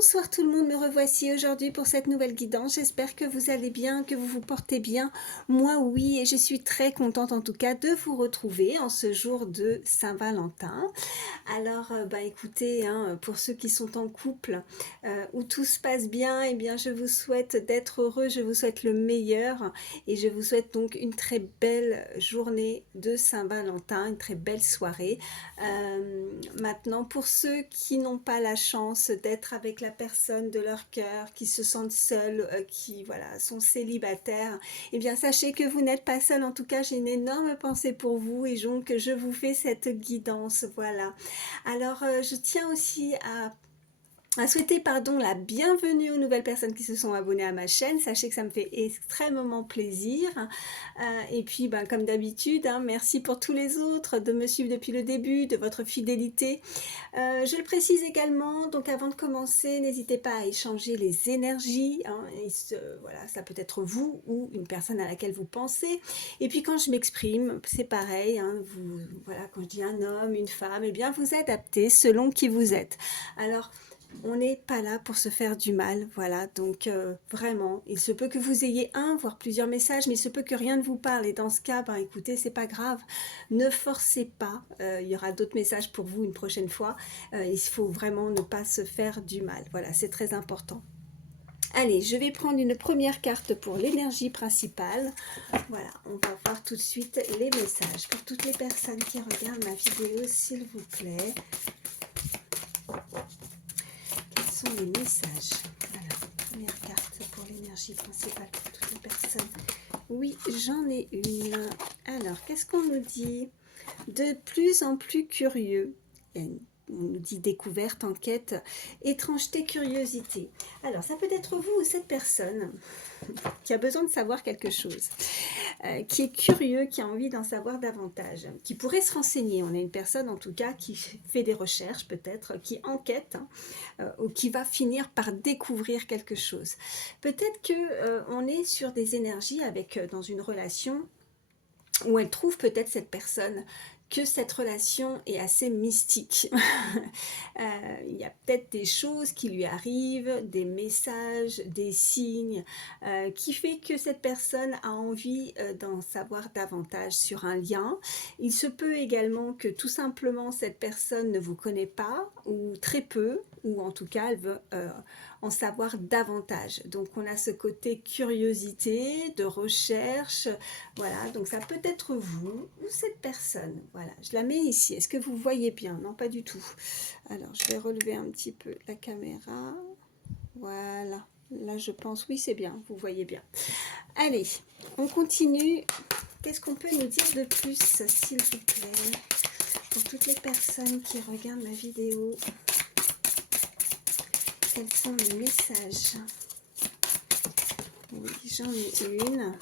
Bonsoir tout le monde, me revoici aujourd'hui pour cette nouvelle guidance. J'espère que vous allez bien, que vous vous portez bien. Moi oui, et je suis très contente en tout cas de vous retrouver en ce jour de Saint-Valentin. Alors écoutez, hein, pour ceux qui sont en couple, où tout se passe bien, eh bien je vous souhaite d'être heureux, je vous souhaite le meilleur et je vous souhaite donc une très belle journée de Saint-Valentin, une très belle soirée. Maintenant, pour ceux qui n'ont pas la chance d'être avec la personne de leur cœur, qui se sentent seuls, qui voilà, sont célibataires, eh bien sachez que vous n'êtes pas seul. En tout cas, j'ai une énorme pensée pour vous et donc je vous fais cette guidance. Voilà. Alors, je tiens aussi à souhaiter la bienvenue aux nouvelles personnes qui se sont abonnées à ma chaîne. Sachez que ça me fait extrêmement plaisir. Et puis, comme d'habitude, hein, merci pour tous les autres de me suivre depuis le début, de votre fidélité. Je le précise également, donc avant de commencer, n'hésitez pas à échanger les énergies. Hein, voilà, ça peut être vous ou une personne à laquelle vous pensez. Et puis quand je m'exprime, c'est pareil. Hein, voilà, quand je dis un homme, une femme, eh bien vous adaptez selon qui vous êtes. Alors, on n'est pas là pour se faire du mal, voilà, donc vraiment, il se peut que vous ayez un, voire plusieurs messages, mais il se peut que rien ne vous parle, et dans ce cas, écoutez, c'est pas grave, ne forcez pas, il y aura d'autres messages pour vous une prochaine fois, il faut vraiment ne pas se faire du mal, voilà, c'est très important. Allez, je vais prendre une première carte pour l'énergie principale. Voilà, on va voir tout de suite les messages. Pour toutes les personnes qui regardent ma vidéo, s'il vous plaît, sont les messages. Alors, première carte pour l'énergie principale pour toutes les personnes. Oui, j'en ai une. Alors, qu'est-ce qu'on nous dit? De plus en plus curieux. On nous dit découverte, enquête, étrangeté, curiosité. Alors, ça peut être vous ou cette personne qui a besoin de savoir quelque chose, qui est curieux, qui a envie d'en savoir davantage, qui pourrait se renseigner. On a une personne en tout cas qui fait des recherches peut-être, qui enquête, ou qui va finir par découvrir quelque chose. Peut-être que on est sur des énergies avec dans une relation où elle trouve peut-être cette personne que cette relation est assez mystique. Il y a peut-être des choses qui lui arrivent, des messages, des signes, qui fait que cette personne a envie d'en savoir davantage sur un lien. Il se peut également que tout simplement cette personne ne vous connaît pas, ou très peu, ou en tout cas elle veut en savoir davantage. Donc on a ce côté curiosité, de recherche, voilà, donc ça peut être vous ou cette personne. Voilà, je la mets ici. Est-ce que vous voyez bien? Non, pas du tout. Alors, je vais relever un petit peu la caméra. Voilà, là je pense, oui c'est bien, vous voyez bien. Allez, on continue. Qu'est-ce qu'on peut nous dire de plus, s'il vous plaît, pour toutes les personnes qui regardent ma vidéo? Quels sont les messages? Oui, j'en ai une.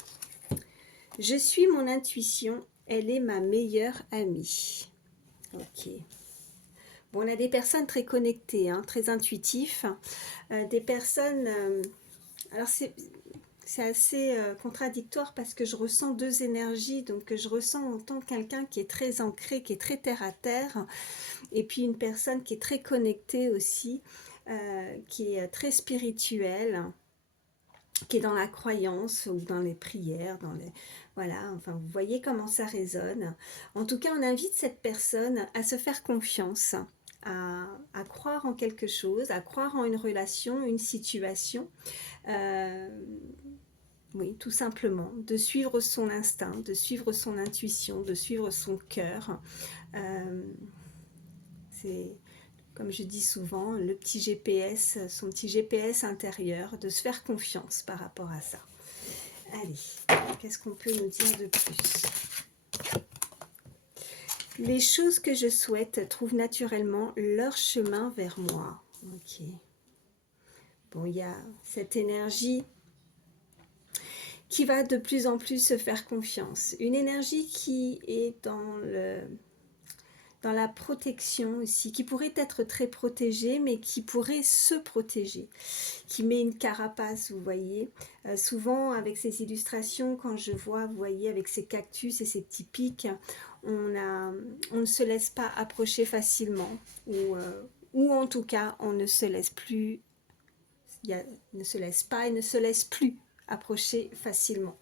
Je suis mon intuition, elle est ma meilleure amie. Ok. Bon, on a des personnes très connectées, hein, très intuitifs, des personnes... alors c'est assez contradictoire parce que je ressens deux énergies, donc je ressens en tant que quelqu'un qui est très ancré, qui est très terre à terre, et puis une personne qui est très connectée aussi, qui est très spirituelle, qui est dans la croyance ou dans les prières, dans les... Voilà, enfin vous voyez comment ça résonne. En tout cas, on invite cette personne à se faire confiance, à croire en quelque chose, à croire en une relation, une situation. Oui, tout simplement, de suivre son instinct, de suivre son intuition, de suivre son cœur. C'est, comme je dis souvent, le petit GPS, son petit GPS intérieur, de se faire confiance par rapport à ça. Allez, qu'est-ce qu'on peut nous dire de plus? Les choses que je souhaite trouvent naturellement leur chemin vers moi. Ok. Bon, il y a cette énergie qui va de plus en plus se faire confiance. Une énergie qui est dans la protection aussi, qui pourrait être très protégée, mais qui pourrait se protéger, qui met une carapace, vous voyez. Souvent, avec ces illustrations, quand je vois, vous voyez, avec ces cactus et ces petits pics, on ne se laisse pas approcher facilement, ou en tout cas, on ne se laisse plus ne se laisse pas et ne se laisse plus approcher facilement.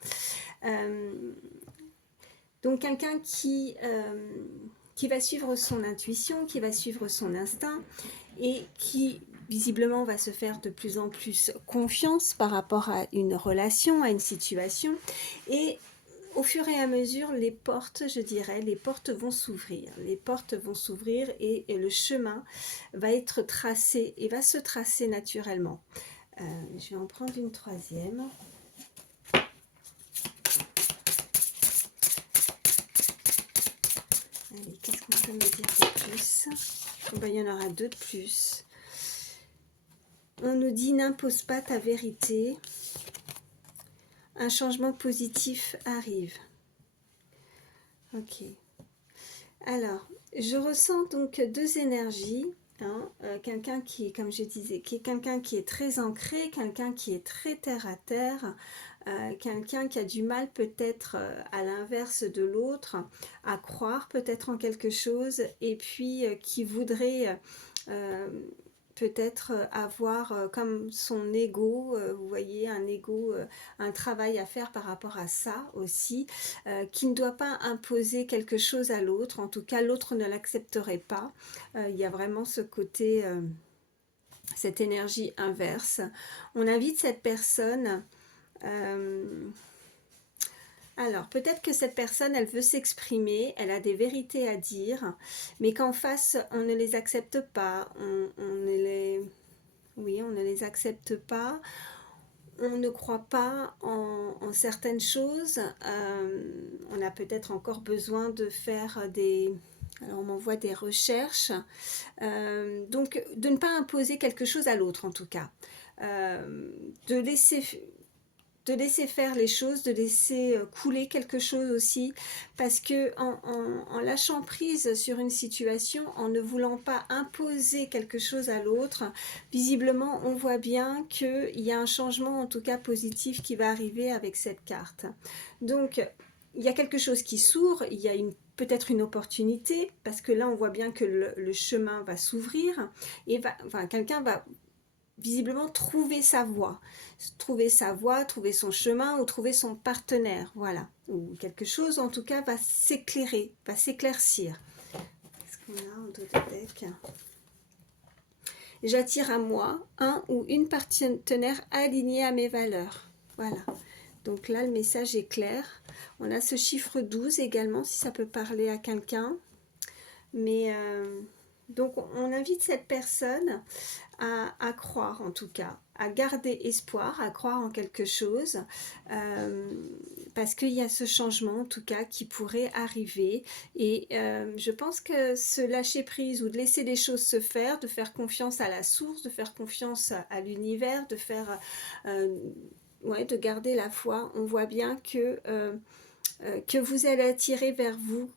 Donc quelqu'un qui va suivre son intuition, qui va suivre son instinct et qui visiblement va se faire de plus en plus confiance par rapport à une relation, à une situation, et au fur et à mesure, les portes, je dirais, les portes vont s'ouvrir. Les portes vont s'ouvrir et le chemin va être tracé et va se tracer naturellement. Je vais en prendre une troisième. Allez, qu'est-ce qu'on peut me dire de plus? Oh ben, il y en aura deux de plus. On nous dit n'impose pas ta vérité. Un changement positif arrive. Ok. Alors, je ressens donc deux énergies. Hein, quelqu'un qui, comme je disais, qui est quelqu'un qui est très ancré, quelqu'un qui est très terre à terre, quelqu'un qui a du mal peut-être à l'inverse de l'autre, à croire peut-être en quelque chose, et puis qui voudrait peut-être avoir comme son ego, vous voyez, un ego, un travail à faire par rapport à ça aussi, qui ne doit pas imposer quelque chose à l'autre, en tout cas l'autre ne l'accepterait pas. Il y a vraiment ce côté, cette énergie inverse. On invite cette personne... alors, peut-être que cette personne, elle veut s'exprimer, elle a des vérités à dire, mais qu'en face, on ne les accepte pas, on ne les... Oui, on ne les accepte pas, on ne croit pas en certaines choses, on a peut-être encore besoin de faire des... Alors, on m'envoie des recherches, donc de ne pas imposer quelque chose à l'autre en tout cas, de laisser faire les choses, de laisser couler quelque chose aussi, parce que en lâchant prise sur une situation, en ne voulant pas imposer quelque chose à l'autre, visiblement on voit bien qu'il y a un changement en tout cas positif qui va arriver avec cette carte. Donc il y a quelque chose qui s'ouvre, il y a peut-être une opportunité, parce que là on voit bien que le chemin va s'ouvrir, et quelqu'un va visiblement trouver sa voie, trouver son chemin ou trouver son partenaire, voilà, ou quelque chose en tout cas va s'éclairer, va s'éclaircir. Qu'est-ce qu'on a en dos de deck? J'attire à moi un ou une partenaire aligné à mes valeurs, voilà. Donc là le message est clair. On a ce chiffre 12 également, si ça peut parler à quelqu'un, mais donc on invite cette personne à croire en tout cas, à garder espoir, à croire en quelque chose, parce qu'il y a ce changement en tout cas qui pourrait arriver, et je pense que se lâcher prise ou de laisser les choses se faire, de faire confiance à la source, de faire confiance à l'univers, de faire de garder la foi, on voit bien que vous allez attirer vers vous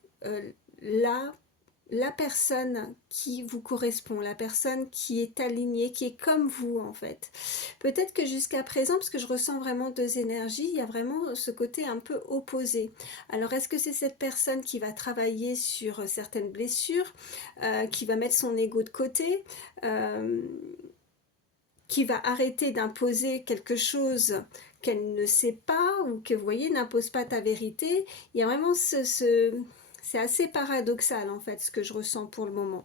la personne qui vous correspond, la personne qui est alignée, qui est comme vous en fait. Peut-être que jusqu'à présent, parce que je ressens vraiment deux énergies, il y a vraiment ce côté un peu opposé. Alors est-ce que c'est cette personne qui va travailler sur certaines blessures, qui va mettre son ego de côté, qui va arrêter d'imposer quelque chose qu'elle ne sait pas, ou que vous voyez, n'impose pas ta vérité. Il y a vraiment c'est assez paradoxal en fait ce que je ressens pour le moment.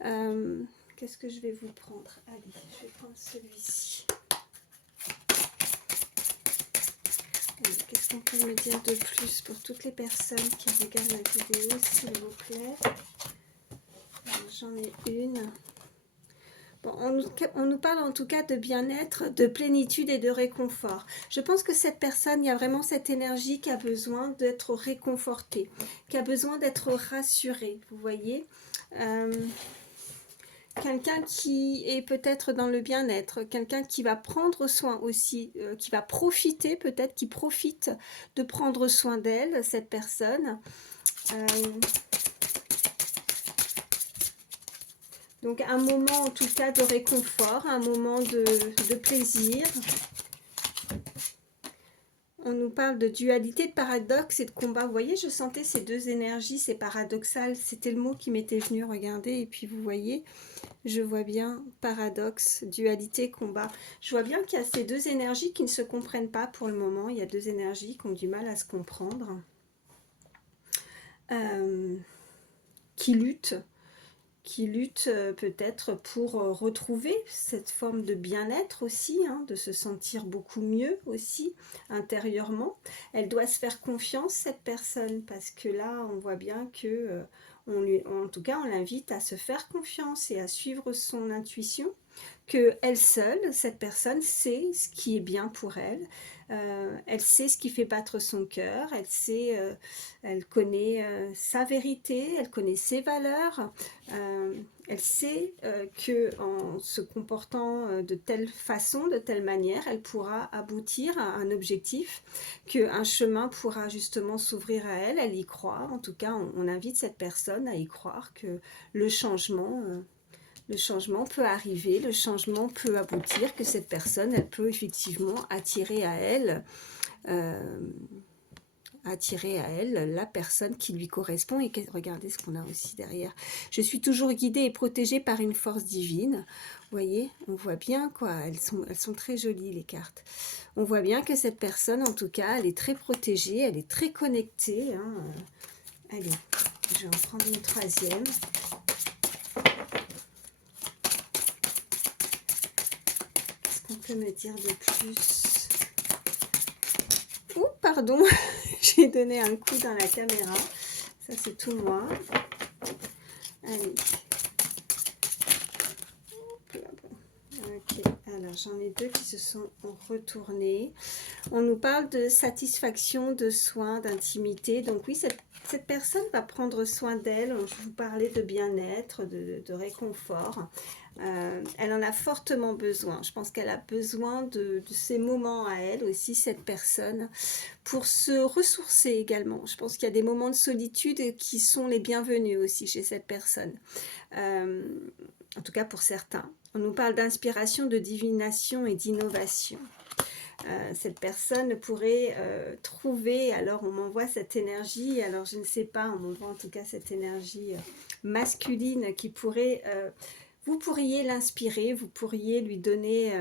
Qu'est-ce que je vais vous prendre? Allez, je vais prendre celui-ci. Qu'est-ce qu'on peut me dire de plus pour toutes les personnes qui regardent la vidéo, s'il vous plaît? J'en ai une. Bon, on nous parle en tout cas de bien-être, de plénitude et de réconfort. Je pense que cette personne, il y a vraiment cette énergie qui a besoin d'être réconfortée, qui a besoin d'être rassurée, vous voyez. Quelqu'un qui est peut-être dans le bien-être, quelqu'un qui va prendre soin aussi, qui va profiter peut-être, qui profite de prendre soin d'elle, cette personne. Donc un moment en tout cas de réconfort, un moment de plaisir. On nous parle de dualité, de paradoxe et de combat. Vous voyez, je sentais ces deux énergies, c'est paradoxal. C'était le mot qui m'était venu, regardez. Et puis vous voyez, je vois bien paradoxe, dualité, combat. Je vois bien qu'il y a ces deux énergies qui ne se comprennent pas pour le moment. Il y a deux énergies qui ont du mal à se comprendre. Qui luttent peut-être pour retrouver cette forme de bien-être aussi, hein, de se sentir beaucoup mieux aussi intérieurement. Elle doit se faire confiance, cette personne, parce que là, on voit bien que, en tout cas, on l'invite à se faire confiance et à suivre son intuition, que elle seule, cette personne, sait ce qui est bien pour elle. Elle sait ce qui fait battre son cœur, elle connaît sa vérité, elle connaît ses valeurs, elle sait que en se comportant de telle façon, de telle manière, elle pourra aboutir à un objectif, qu'un chemin pourra justement s'ouvrir à elle. Elle y croit. En tout cas, on invite cette personne à y croire que le changement, le changement peut arriver, le changement peut aboutir, que cette personne, elle peut effectivement euh, attirer à elle la personne qui lui correspond. Et regardez ce qu'on a aussi derrière. Je suis toujours guidée et protégée par une force divine. Vous voyez, on voit bien quoi, elles sont très jolies les cartes. On voit bien que cette personne, en tout cas, elle est très protégée, elle est très connectée. Hein. Allez, je vais en prendre une troisième. Qu'est-ce qu'on peut me dire de plus? Oh, pardon, j'ai donné un coup dans la caméra. Ça, c'est tout moi. Allez. Ok, alors j'en ai deux qui se sont retournés. On nous parle de satisfaction, de soins, d'intimité. Donc oui, cette personne va prendre soin d'elle. Je vous parlais de bien-être, de réconfort. Elle en a fortement besoin. Je pense qu'elle a besoin de ces moments à elle aussi, cette personne, pour se ressourcer également. Je pense qu'il y a des moments de solitude qui sont les bienvenus aussi chez cette personne. En tout cas pour certains. On nous parle d'inspiration, de divination et d'innovation. Cette personne pourrait trouver, alors on m'envoie cette énergie, alors je ne sais pas, on m'envoie en tout cas cette énergie masculine qui pourrait, vous pourriez l'inspirer, vous pourriez lui donner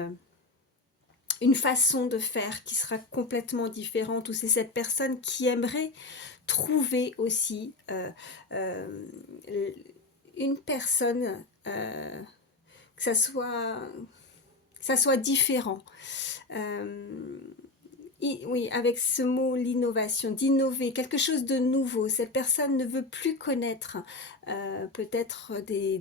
une façon de faire qui sera complètement différente, ou c'est cette personne qui aimerait trouver aussi une personne, que ça soit différent. Oui, avec ce mot, l'innovation, d'innover, quelque chose de nouveau. Cette personne ne veut plus connaître peut-être des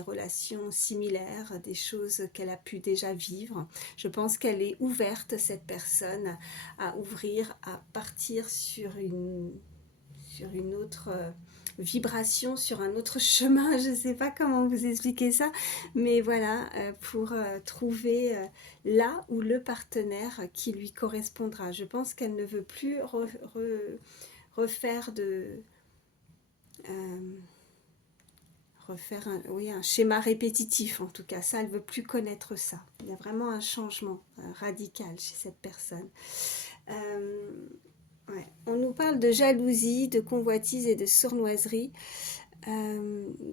relations similaires, des choses qu'elle a pu déjà vivre. Je pense qu'elle est ouverte, cette personne, à ouvrir, à partir sur une autre vibration, sur un autre chemin. Je ne sais pas comment vous expliquer ça, mais voilà, pour trouver là où le partenaire qui lui correspondra. Je pense qu'elle ne veut plus refaire un schéma répétitif, en tout cas. Ça, elle ne veut plus connaître ça. Il y a vraiment un changement radical chez cette personne. Ouais. On nous parle de jalousie, de convoitise et de sournoiserie.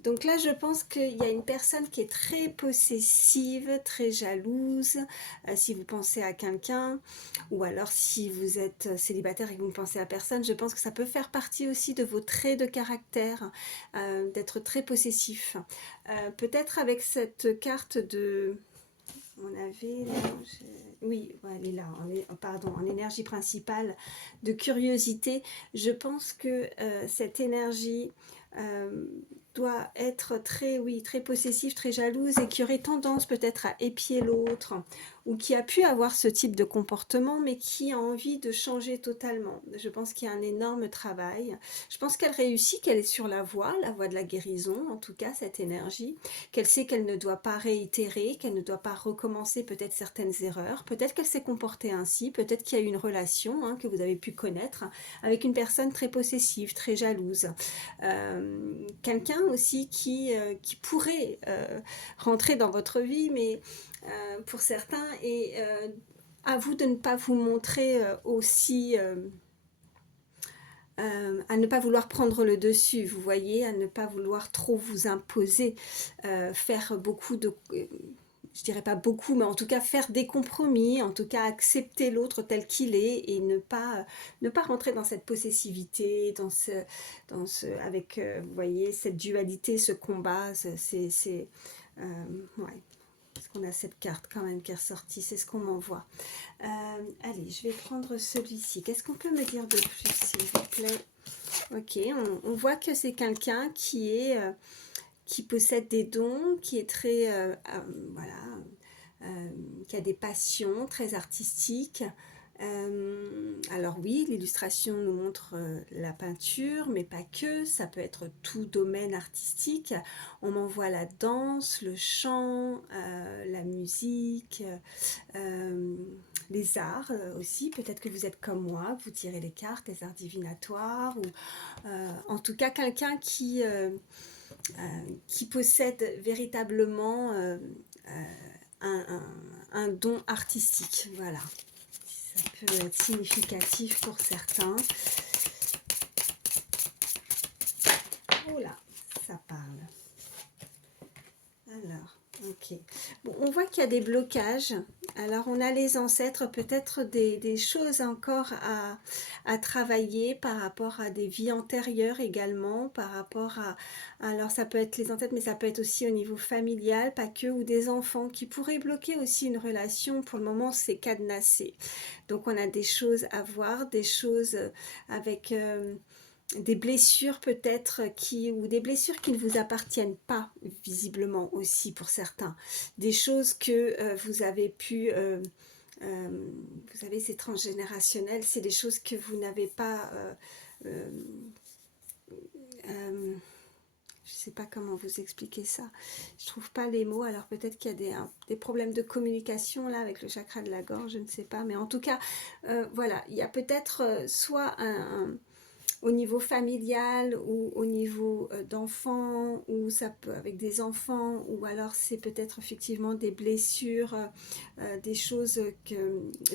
Donc là, je pense qu'il y a une personne qui est très possessive, très jalouse, si vous pensez à quelqu'un, ou alors si vous êtes célibataire et que vous ne pensez à personne, je pense que ça peut faire partie aussi de vos traits de caractère, d'être très possessif. Peut-être avec cette carte de... On avait... Oui, elle est là, pardon, en énergie principale de curiosité. Je pense que cette énergie doit être très possessive, très jalouse, et qui aurait tendance peut-être à épier l'autre, ou qui a pu avoir ce type de comportement, mais qui a envie de changer totalement. Je pense qu'il y a un énorme travail. Je pense qu'elle réussit, qu'elle est sur la voie de la guérison, en tout cas cette énergie, qu'elle sait qu'elle ne doit pas réitérer, qu'elle ne doit pas recommencer peut-être certaines erreurs, peut-être qu'elle s'est comportée ainsi, peut-être qu'il y a eu une relation que vous avez pu connaître avec une personne très possessive, très jalouse. Quelqu'un aussi qui pourrait rentrer dans votre vie, mais pour certains, et à vous de ne pas vous montrer aussi... à ne pas vouloir prendre le dessus, vous voyez, à ne pas vouloir trop vous imposer, faire beaucoup de... je dirais pas beaucoup, mais en tout cas faire des compromis, en tout cas accepter l'autre tel qu'il est et ne pas rentrer dans cette possessivité, avec, vous voyez, cette dualité, ce combat, ouais. Parce qu'on a cette carte quand même qui est ressortie, c'est ce qu'on m'envoie. Allez, je vais prendre celui-ci. Qu'est-ce qu'on peut me dire de plus, s'il vous plaît? Ok, on voit que c'est quelqu'un qui possède des dons, qui est très, voilà, qui a des passions très artistiques. Alors oui, l'illustration nous montre la peinture, mais pas que, ça peut être tout domaine artistique. On m'envoie la danse, le chant, la musique, euh, les arts aussi. Peut-être que vous êtes comme moi, vous tirez les cartes, les arts divinatoires, ou en tout cas quelqu'un qui possède véritablement un, un, un don artistique. Voilà. Ça peut être significatif pour certains. Oh là, ça parle. Alors, ok. Bon, on voit qu'il y a des blocages. Alors, on a les ancêtres, peut-être des choses encore à travailler par rapport à des vies antérieures également, par rapport à... Alors, ça peut être les ancêtres, mais ça peut être aussi au niveau familial, pas que, ou des enfants qui pourraient bloquer aussi une relation. Pour le moment, c'est cadenassé. Donc, on a des choses à voir, des choses avec... des blessures peut-être ou des blessures qui ne vous appartiennent pas visiblement aussi pour certains, des choses que vous avez pu vous savez, c'est transgénérationnel, c'est des choses que vous n'avez pas euh, je sais pas comment vous expliquer ça, je trouve pas les mots, alors peut-être qu'il y a des problèmes de communication là avec le chakra de la gorge, je ne sais pas, mais en tout cas voilà, il y a peut-être soit au niveau familial ou au niveau d'enfants, ou ça peut avec des enfants, ou alors c'est peut-être effectivement des blessures, des choses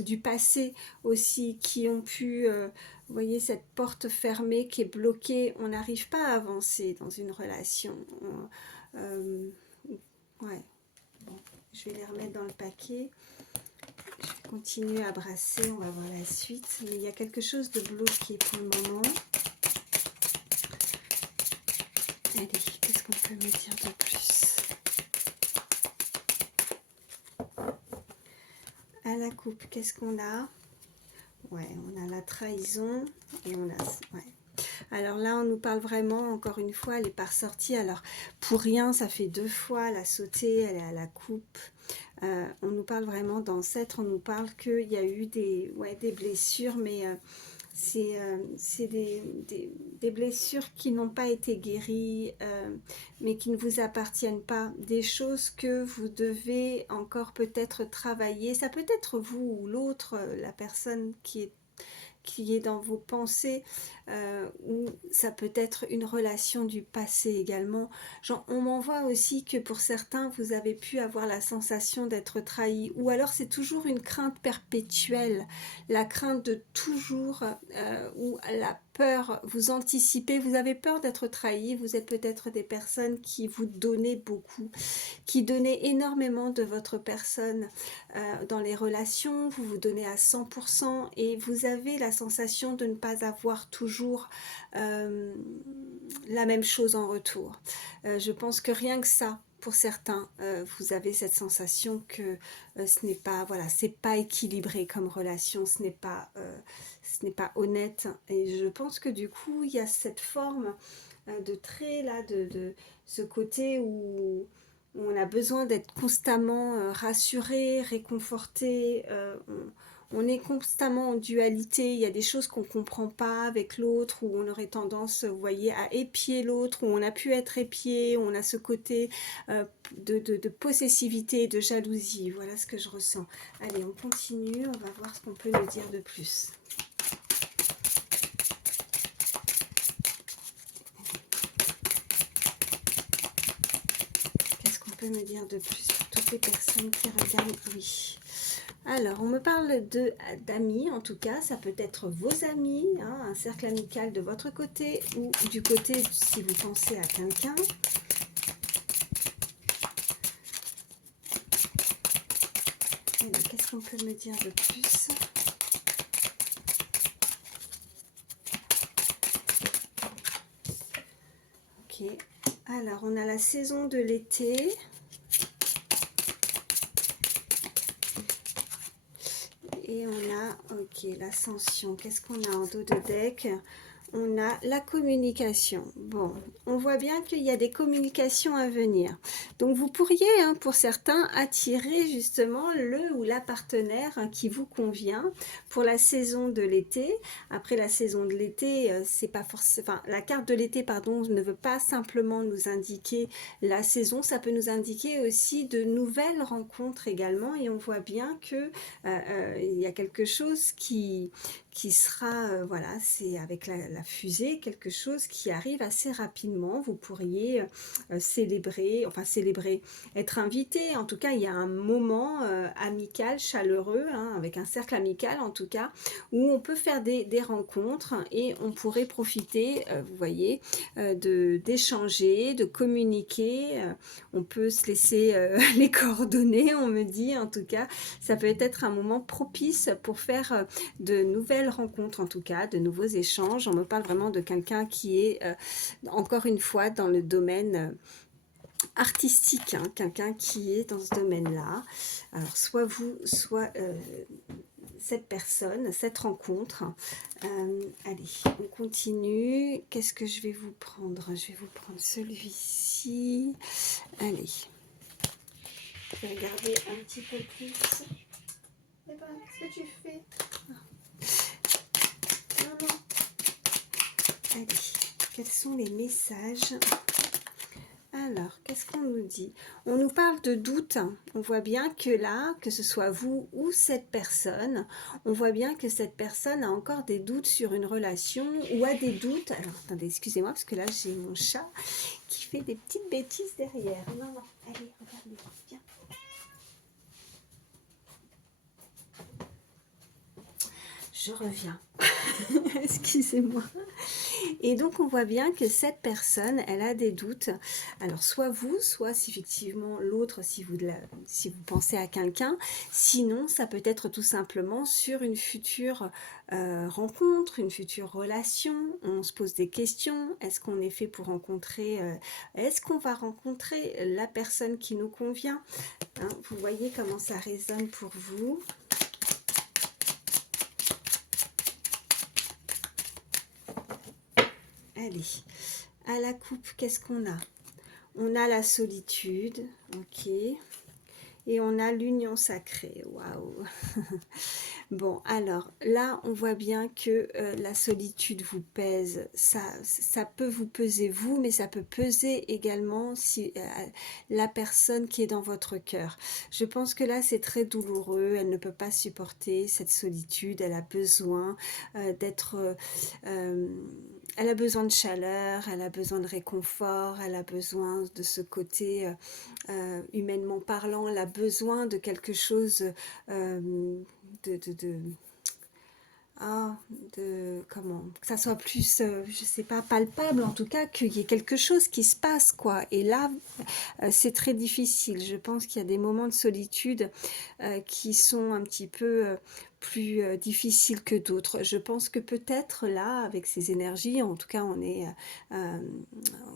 du passé aussi qui ont pu, vous voyez, cette porte fermée qui est bloquée, on n'arrive pas à avancer dans une relation. Ouais, bon, je vais les remettre dans le paquet. Je vais continuer à brasser, on va voir la suite, mais il y a quelque chose de bloqué pour le moment. Allez, qu'est-ce qu'on peut me dire de plus? À la coupe, qu'est-ce qu'on a? Ouais, on a la trahison et on a... Ouais. Alors là, on nous parle vraiment, encore une fois, elle n'est pas ressortie. Alors, pour rien, ça fait 2 fois, la sautée, elle est à la coupe. On nous parle vraiment d'ancêtres, on nous parle qu'il y a eu des blessures, mais... c'est des blessures qui n'ont pas été guéries, mais qui ne vous appartiennent pas, des choses que vous devez encore peut-être travailler. Ça peut être vous ou l'autre, la personne qui est dans vos pensées, ou ça peut être une relation du passé également. Genre, on m'envoie aussi que pour certains, vous avez pu avoir la sensation d'être trahi, ou alors c'est toujours une crainte perpétuelle, la crainte de toujours, ou la peur, vous anticipez, vous avez peur d'être trahi, vous êtes peut-être des personnes qui vous donnez beaucoup, qui donnez énormément de votre personne dans les relations, vous vous donnez à 100% et vous avez la sensation de ne pas avoir toujours la même chose en retour. Je pense que rien que ça, pour certains, vous avez cette sensation que ce n'est pas, voilà, c'est pas équilibré comme relation, ce n'est pas honnête. Et je pense que du coup, il y a cette forme de trait là, de ce côté où on a besoin d'être constamment rassuré, réconforté. On est constamment en dualité. Il y a des choses qu'on ne comprend pas avec l'autre, où on aurait tendance, vous voyez, à épier l'autre, où on a pu être épié, où on a ce côté de possessivité, de jalousie. Voilà ce que je ressens. Allez, on continue. On va voir ce qu'on peut nous dire de plus. Qu'est-ce qu'on peut me dire de plus pour toutes les personnes qui regardent? Oui. Alors, on me parle d'amis, en tout cas, ça peut être vos amis, hein, un cercle amical de votre côté ou du côté si vous pensez à quelqu'un. Qu'est-ce qu'on peut me dire de plus? Ok, alors on a la saison de l'été. Et on a, ok, l'ascension. Qu'est-ce qu'on a en dos de deck? On a la communication. Bon, on voit bien qu'il y a des communications à venir. Donc vous pourriez, hein, pour certains, attirer justement le ou la partenaire qui vous convient pour la saison de l'été. Après la saison de l'été, c'est pas forcément, enfin, la carte de l'été, pardon, ne veut pas simplement nous indiquer la saison, ça peut nous indiquer aussi de nouvelles rencontres également. Et on voit bien que il y a quelque chose qui sera, voilà, c'est avec la fusée, quelque chose qui arrive assez rapidement. Vous pourriez célébrer, enfin célébrer, être invité. En tout cas, il y a un moment amical, chaleureux, hein, avec un cercle amical en tout cas, où on peut faire des rencontres et on pourrait profiter, vous voyez, d'échanger, de communiquer. On peut se laisser les coordonnées, on me dit en tout cas. Ça peut être un moment propice pour faire de nouvelles rencontres, en tout cas, de nouveaux échanges. On me parle vraiment de quelqu'un qui est, encore une fois, dans le domaine artistique, hein, quelqu'un qui est dans ce domaine-là. Alors, soit vous, soit cette personne, cette rencontre. Allez, on continue. Qu'est-ce que je vais vous prendre? Je vais vous prendre celui-ci. Allez. Je vais regarder un petit peu plus. Eh ben, qu'est-ce que tu fais? Non, non. Allez, quels sont les messages? Alors, qu'est-ce qu'on nous dit? On nous parle de doute. On voit bien que là, que ce soit vous ou cette personne, on voit bien que cette personne a encore des doutes sur une relation ou a des doutes. Alors, attendez, excusez-moi, parce que là, j'ai mon chat qui fait des petites bêtises derrière. Non, non, allez, regardez, viens. Je reviens. Excusez-moi. Et donc on voit bien que cette personne, elle a des doutes. Alors soit vous, soit si effectivement l'autre, si vous pensez à quelqu'un. Sinon, ça peut être tout simplement sur une future rencontre, une future relation. On se pose des questions. Est-ce qu'on est fait pour rencontrer est-ce qu'on va rencontrer la personne qui nous convient, hein? Vous voyez comment ça résonne pour vous. Allez, à la coupe, qu'est-ce qu'on a? On a la solitude, ok. Et on a l'union sacrée, waouh. Bon, alors là, on voit bien que la solitude vous pèse. Ça peut vous peser vous, mais ça peut peser également si, la personne qui est dans votre cœur. Je pense que là, c'est très douloureux. Elle ne peut pas supporter cette solitude. Elle a besoin d'être... elle a besoin de chaleur, elle a besoin de réconfort, elle a besoin de ce côté, humainement parlant, elle a besoin de quelque chose de ah, comment, que ça soit plus, je sais pas, palpable, en tout cas, qu'il y ait quelque chose qui se passe, quoi. Et là, c'est très difficile. Je pense qu'il y a des moments de solitude qui sont un petit peu plus difficiles que d'autres. Je pense que peut-être là, avec ces énergies, en tout cas, on est euh,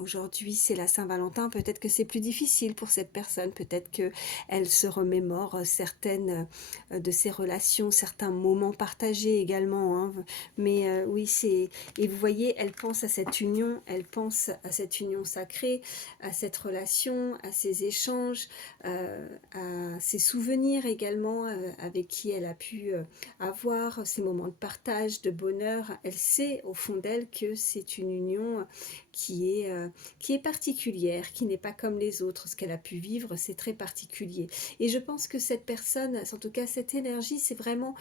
aujourd'hui, c'est la Saint-Valentin. Peut-être que c'est plus difficile pour cette personne. Peut-être que elle se remémore certaines de ses relations, certains moments partagés également, hein. Mais oui, c'est... Et vous voyez, elle pense à cette union, elle pense à cette union sacrée, à cette relation, à ces échanges, à ses souvenirs également, avec qui elle a pu avoir ces moments de partage, de bonheur. Elle sait au fond d'elle que c'est une union qui est particulière, qui n'est pas comme les autres. Ce qu'elle a pu vivre, c'est très particulier. Et je pense que cette personne, en tout cas cette énergie, c'est vraiment...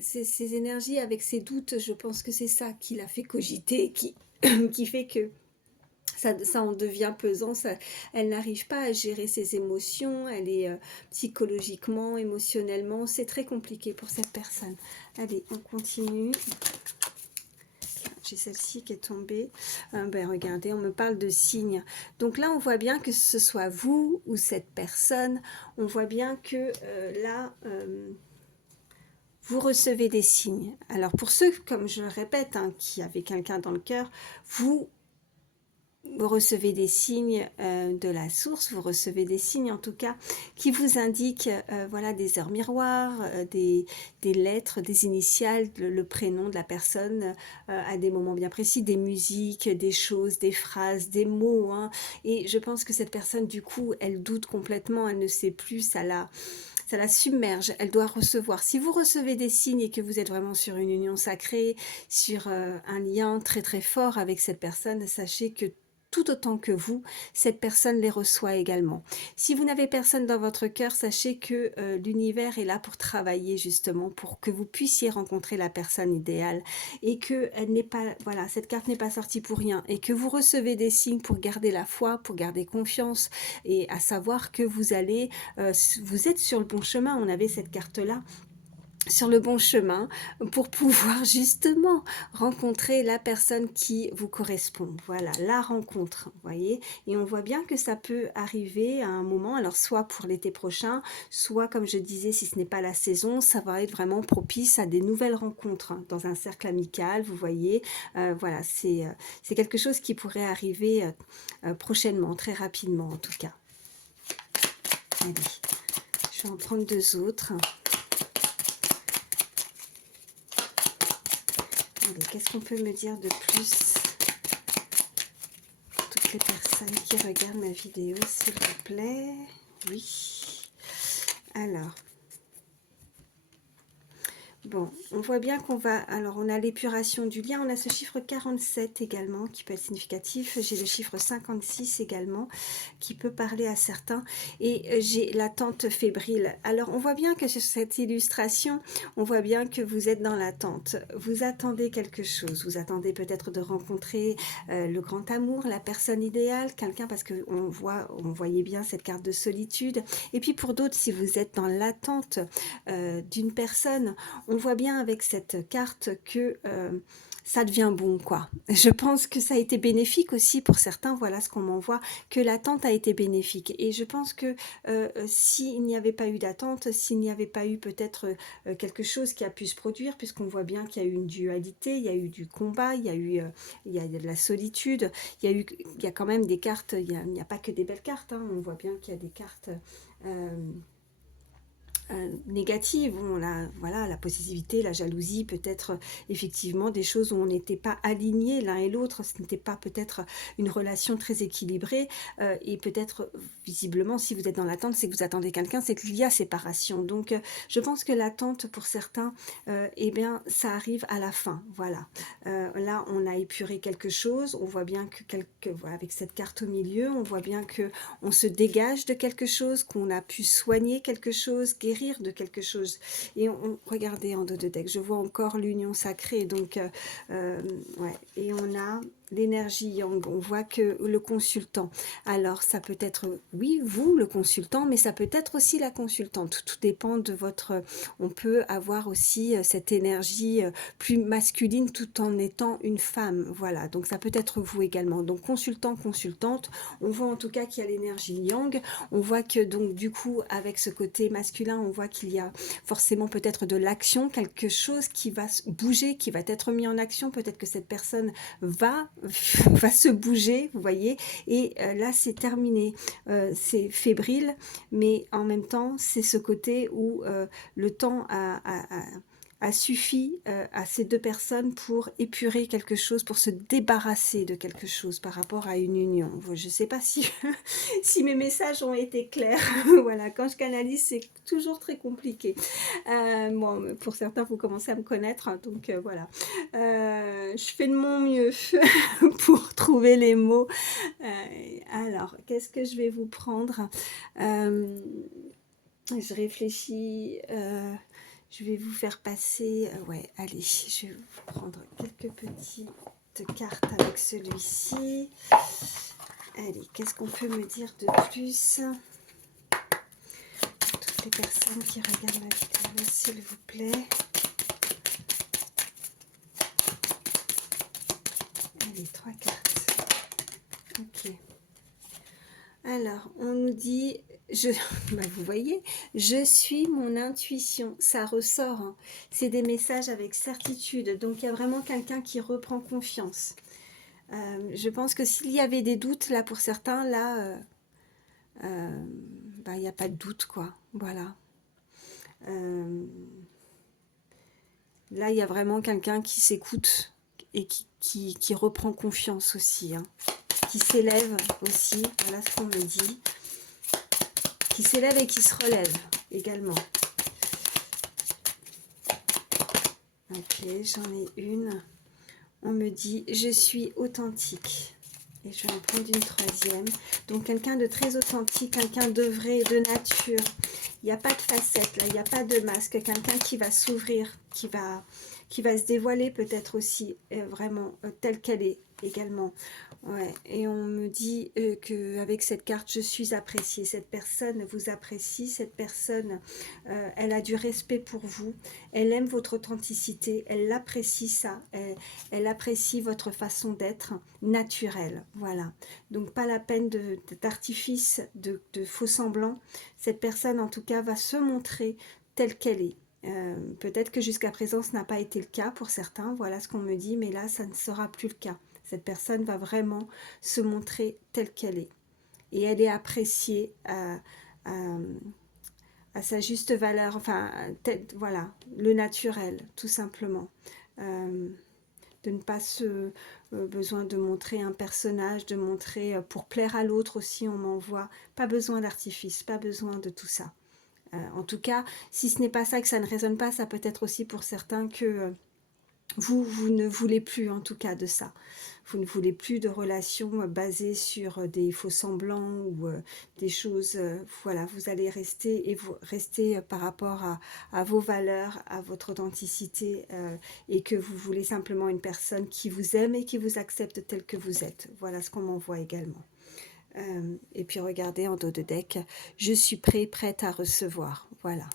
ces énergies avec ses doutes, je pense que c'est ça qui l'a fait cogiter, qui fait que ça en devient pesant, elle n'arrive pas à gérer ses émotions, elle est psychologiquement, émotionnellement, c'est très compliqué pour cette personne. Allez, on continue. J'ai celle-ci qui est tombée. Ben regardez, on me parle de signes. Donc là, on voit bien que ce soit vous ou cette personne, on voit bien que là, vous recevez des signes. Alors pour ceux, comme je le répète, hein, qui avaient quelqu'un dans le cœur, vous recevez des signes de la source, vous recevez des signes en tout cas qui vous indiquent voilà, des heures miroirs, des lettres, des initiales, le prénom de la personne à des moments bien précis, des musiques, des choses, des phrases, des mots. Hein. Et je pense que cette personne, du coup, elle doute complètement, elle ne sait plus, ça la submerge, elle doit recevoir. Si vous recevez des signes et que vous êtes vraiment sur une union sacrée, sur un lien très très fort avec cette personne, sachez que tout autant que vous, cette personne les reçoit également. Si vous n'avez personne dans votre cœur, sachez que l'univers est là pour travailler justement, pour que vous puissiez rencontrer la personne idéale et que elle n'est pas, voilà, cette carte n'est pas sortie pour rien et que vous recevez des signes pour garder la foi, pour garder confiance et à savoir que vous allez, vous êtes sur le bon chemin. On avait cette carte-là sur le bon chemin pour pouvoir justement rencontrer la personne qui vous correspond. Voilà, la rencontre, vous voyez. Et on voit bien que ça peut arriver à un moment, alors soit pour l'été prochain, soit comme je disais, si ce n'est pas la saison, ça va être vraiment propice à des nouvelles rencontres hein, dans un cercle amical, vous voyez. Voilà, c'est quelque chose qui pourrait arriver prochainement, très rapidement en tout cas. Allez, je vais en prendre deux autres. Qu'est-ce qu'on peut me dire de plus pour toutes les personnes qui regardent ma vidéo, s'il vous plaît? Oui. Alors, bon, on voit bien qu'on va... Alors, on a l'épuration du lien. On a ce chiffre 47 également, qui peut être significatif. J'ai le chiffre 56 également, qui peut parler à certains. Et j'ai l'attente fébrile. Alors, on voit bien que sur cette illustration, on voit bien que vous êtes dans l'attente. Vous attendez quelque chose. Vous attendez peut-être de rencontrer le grand amour, la personne idéale, quelqu'un, parce qu'on voyait bien cette carte de solitude. Et puis, pour d'autres, si vous êtes dans l'attente d'une personne, on voit bien avec cette carte que ça devient bon, quoi. Je pense que ça a été bénéfique aussi pour certains, voilà ce qu'on m'envoie, que l'attente a été bénéfique. Et je pense que s'il n'y avait pas eu d'attente, s'il n'y avait pas eu peut-être quelque chose qui a pu se produire, puisqu'on voit bien qu'il y a eu une dualité, il y a eu du combat, il y a de la solitude, il y a quand même des cartes, il n'y a pas que des belles cartes, hein, on voit bien qu'il y a des cartes... négatives, on a voilà, la possessivité, la jalousie, peut-être effectivement des choses où on n'était pas alignés l'un et l'autre, ce n'était pas peut-être une relation très équilibrée et peut-être visiblement si vous êtes dans l'attente, c'est que vous attendez quelqu'un, c'est qu'il y a séparation. Donc je pense que l'attente pour certains, eh bien ça arrive à la fin, voilà. Là on a épuré quelque chose, on voit bien que voilà, avec cette carte au milieu, on voit bien que on se dégage de quelque chose, qu'on a pu soigner quelque chose, guérir de quelque chose. Et regardez en dos de deck, je vois encore l'union sacrée. Donc, ouais. Et on a l'énergie yang. On voit que le consultant. Alors, ça peut être, oui, vous, le consultant, mais ça peut être aussi la consultante. Tout dépend de votre... On peut avoir aussi cette énergie plus masculine tout en étant une femme. Voilà, donc ça peut être vous également. Donc, consultant, consultante, on voit en tout cas qu'il y a l'énergie yang. On voit que donc du coup, avec ce côté masculin, on voit qu'il y a forcément peut-être de l'action, quelque chose qui va bouger, qui va être mis en action. Peut-être que cette personne va se bouger, vous voyez. Et là, c'est terminé. C'est fébrile, mais en même temps, c'est ce côté où le temps a suffi à ces deux personnes pour épurer quelque chose, pour se débarrasser de quelque chose par rapport à une union. Je ne sais pas si, si mes messages ont été clairs. Voilà, quand je canalise, c'est toujours très compliqué. Bon, pour certains, vous commencez à me connaître, hein, donc voilà. Je fais de mon mieux pour trouver les mots. Alors, qu'est-ce que je vais vous prendre Je réfléchis... je vais vous faire passer... ouais, allez, je vais vous prendre quelques petits cette carte avec celui-ci. Allez, qu'est-ce qu'on peut me dire de plus? Toutes les personnes qui regardent ma vidéo, s'il vous plaît. Allez, 3 cartes. Ok. Alors, on nous dit, bah vous voyez, je suis mon intuition, ça ressort, hein. C'est des messages avec certitude, donc il y a vraiment quelqu'un qui reprend confiance. Je pense que s'il y avait des doutes, là, pour certains, là, bah, il n'y a pas de doute, quoi, voilà. Là, il y a vraiment quelqu'un qui s'écoute et qui reprend confiance aussi, hein. Qui s'élève aussi, voilà ce qu'on me dit. Qui s'élève et qui se relève également. Ok, j'en ai une. On me dit, je suis authentique. Et je vais en prendre une troisième. Donc, quelqu'un de très authentique, quelqu'un de vrai, de nature. Il n'y a pas de facette, là, il n'y a pas de masque. Quelqu'un qui va s'ouvrir, qui va se dévoiler peut-être aussi, vraiment, telle qu'elle est également. Ouais. Et on me dit qu'avec cette carte, je suis appréciée. Cette personne vous apprécie, cette personne, elle a du respect pour vous. Elle aime votre authenticité, elle apprécie ça, elle apprécie votre façon d'être naturelle, voilà. Donc pas la peine d'artifice, de faux semblants. Cette personne en tout cas va se montrer telle qu'elle est. Peut-être que jusqu'à présent ce n'a pas été le cas pour certains, voilà ce qu'on me dit, mais là ça ne sera plus le cas. Cette personne va vraiment se montrer telle qu'elle est. Et elle est appréciée à sa juste valeur, enfin, voilà, le naturel, tout simplement. De ne pas se besoin de montrer un personnage, de montrer pour plaire à l'autre aussi, on m'envoie. Pas besoin d'artifice, pas besoin de tout ça. En tout cas, si ce n'est pas ça, que ça ne résonne pas, ça peut être aussi pour certains que vous ne voulez plus en tout cas de ça. Vous ne voulez plus de relations basées sur des faux semblants ou des choses, voilà, vous allez rester et vous restez par rapport à vos valeurs, à votre authenticité et que vous voulez simplement une personne qui vous aime et qui vous accepte tel que vous êtes. Voilà ce qu'on m'envoie également. Et puis regardez en dos de deck, je suis prête à recevoir, voilà.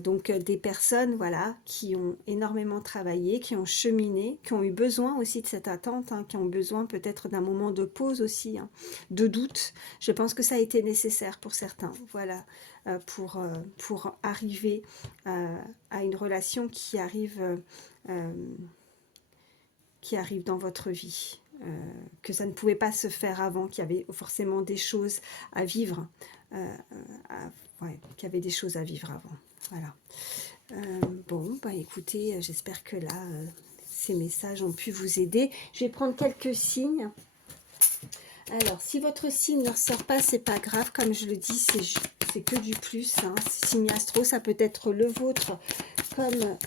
Donc des personnes voilà, qui ont énormément travaillé, qui ont cheminé, qui ont eu besoin aussi de cette attente, hein, qui ont besoin peut-être d'un moment de pause aussi, hein, de doute. Je pense que ça a été nécessaire pour certains, voilà, pour arriver à une relation qui arrive dans votre vie. Que ça ne pouvait pas se faire avant, qu'il y avait forcément des choses à vivre, ouais, qu'il y avait des choses à vivre avant. Voilà. Bon, bah écoutez, j'espère que là, ces messages ont pu vous aider. Je vais prendre quelques signes. Alors, si votre signe ne ressort pas, c'est pas grave. Comme je le dis, c'est que du plus. Hein. Signe astro, ça peut être le vôtre comme...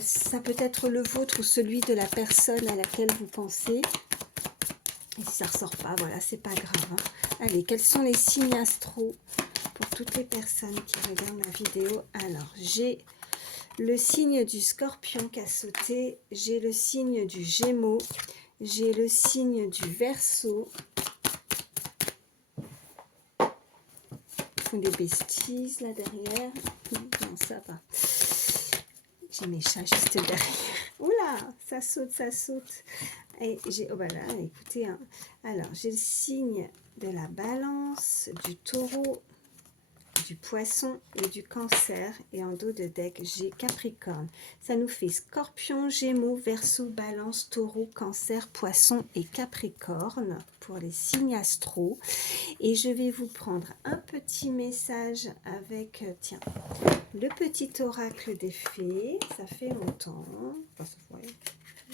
ça peut être le vôtre ou celui de la personne à laquelle vous pensez. Et si ça ne ressort pas, voilà, c'est pas grave. Hein. Allez, quels sont les signes astro pour toutes les personnes qui regardent ma vidéo? Alors, j'ai le signe du Scorpion qui a sauté, j'ai le signe du Gémeaux, j'ai le signe du Verseau. Ils font des bêtises là derrière. Non, ça va. J'ai mes chats juste derrière. Oula, ça saute, ça saute. Et j'ai, oh voilà, écoutez, hein. Alors j'ai le signe de la Balance, du Taureau, du Poisson et du Cancer. Et en dos de deck, j'ai Capricorne. Ça nous fait Scorpion, Gémeaux, Verseau, Balance, Taureau, Cancer, Poisson et Capricorne pour les signes astro. Et je vais vous prendre un petit message avec, tiens, le petit oracle des fées. Ça fait longtemps. Enfin, ça, ouais.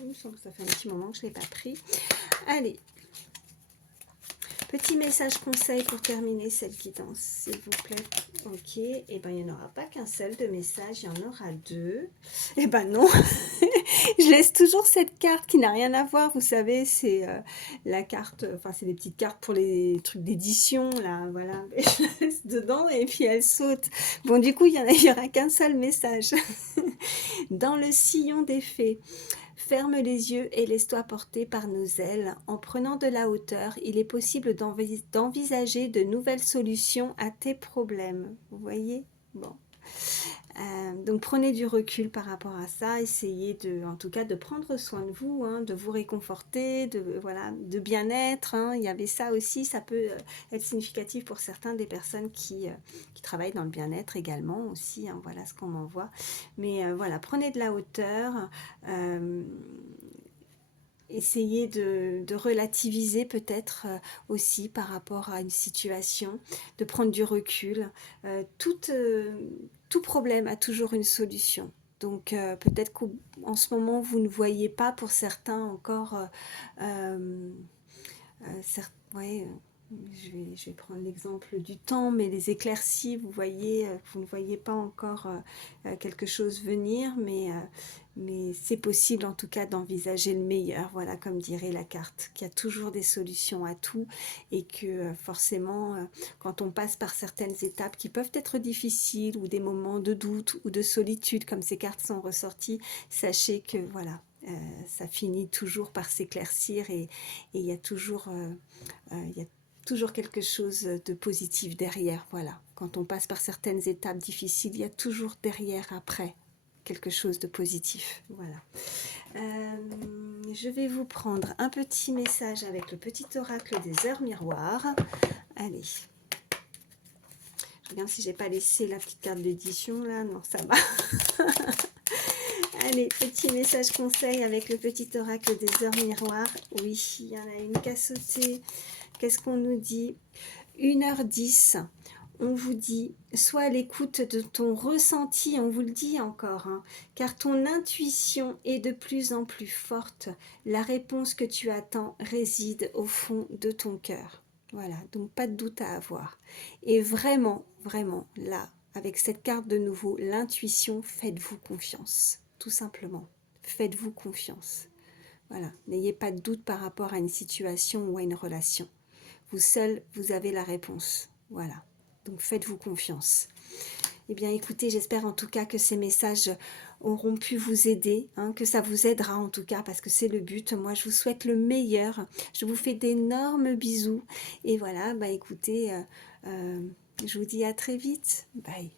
Il me semble que ça fait un petit moment que je ne l'ai pas pris. Allez. Petit message conseil pour terminer cette guidance, s'il vous plaît. Ok, et ben il n'y en aura pas qu'un seul de message, il y en aura deux. Et ben non, je laisse toujours cette carte qui n'a rien à voir, vous savez, c'est la carte, enfin c'est des petites cartes pour les trucs d'édition, là, voilà. Et je la laisse dedans et puis elle saute. Bon, du coup, il n'y aura qu'un seul message. Dans le sillon des fées. Ferme les yeux et laisse-toi porter par nos ailes. En prenant de la hauteur, il est possible d'envisager de nouvelles solutions à tes problèmes. Vous voyez? Bon. Donc prenez du recul par rapport à ça, essayez en tout cas de prendre soin de vous, hein, de vous réconforter, voilà, de bien-être, hein. Il y avait ça aussi, ça peut être significatif pour certains des personnes qui travaillent dans le bien-être également aussi, hein, voilà ce qu'on m'envoie. Mais voilà, prenez de la hauteur, essayez de relativiser peut-être aussi par rapport à une situation, de prendre du recul. Tout problème a toujours une solution. Donc peut-être qu'en ce moment, vous ne voyez pas pour certains encore... ouais, je vais prendre l'exemple du temps, mais les éclaircies, vous voyez, vous ne voyez pas encore quelque chose venir, mais c'est possible en tout cas d'envisager le meilleur, voilà, comme dirait la carte, qu'il y a toujours des solutions à tout et que forcément, quand on passe par certaines étapes qui peuvent être difficiles ou des moments de doute ou de solitude, comme ces cartes sont ressorties, sachez que voilà, ça finit toujours par s'éclaircir et il y a toujours quelque chose de positif derrière, voilà. Quand on passe par certaines étapes difficiles, il y a toujours derrière, après, quelque chose de positif, voilà. Je vais vous prendre un petit message avec le petit oracle des heures miroirs. Allez. Je regarde si j'ai pas laissé la petite carte d'édition, là. Non, ça va. Allez, petit message conseil avec le petit oracle des heures miroirs. Oui, il y en a une qui a sauté. Qu'est-ce qu'on nous dit? 1h10, on vous dit, sois à l'écoute de ton ressenti, on vous le dit encore, hein, car ton intuition est de plus en plus forte. La réponse que tu attends réside au fond de ton cœur. Voilà, donc pas de doute à avoir. Et vraiment, vraiment, là, avec cette carte de nouveau, l'intuition, faites-vous confiance, tout simplement. Faites-vous confiance. Voilà, n'ayez pas de doute par rapport à une situation ou à une relation. Vous seul, vous avez la réponse. Voilà. Donc faites-vous confiance. Eh bien écoutez, j'espère en tout cas que ces messages auront pu vous aider, hein, que ça vous aidera en tout cas, parce que c'est le but. Moi, je vous souhaite le meilleur. Je vous fais d'énormes bisous. Et voilà, bah écoutez, je vous dis à très vite. Bye.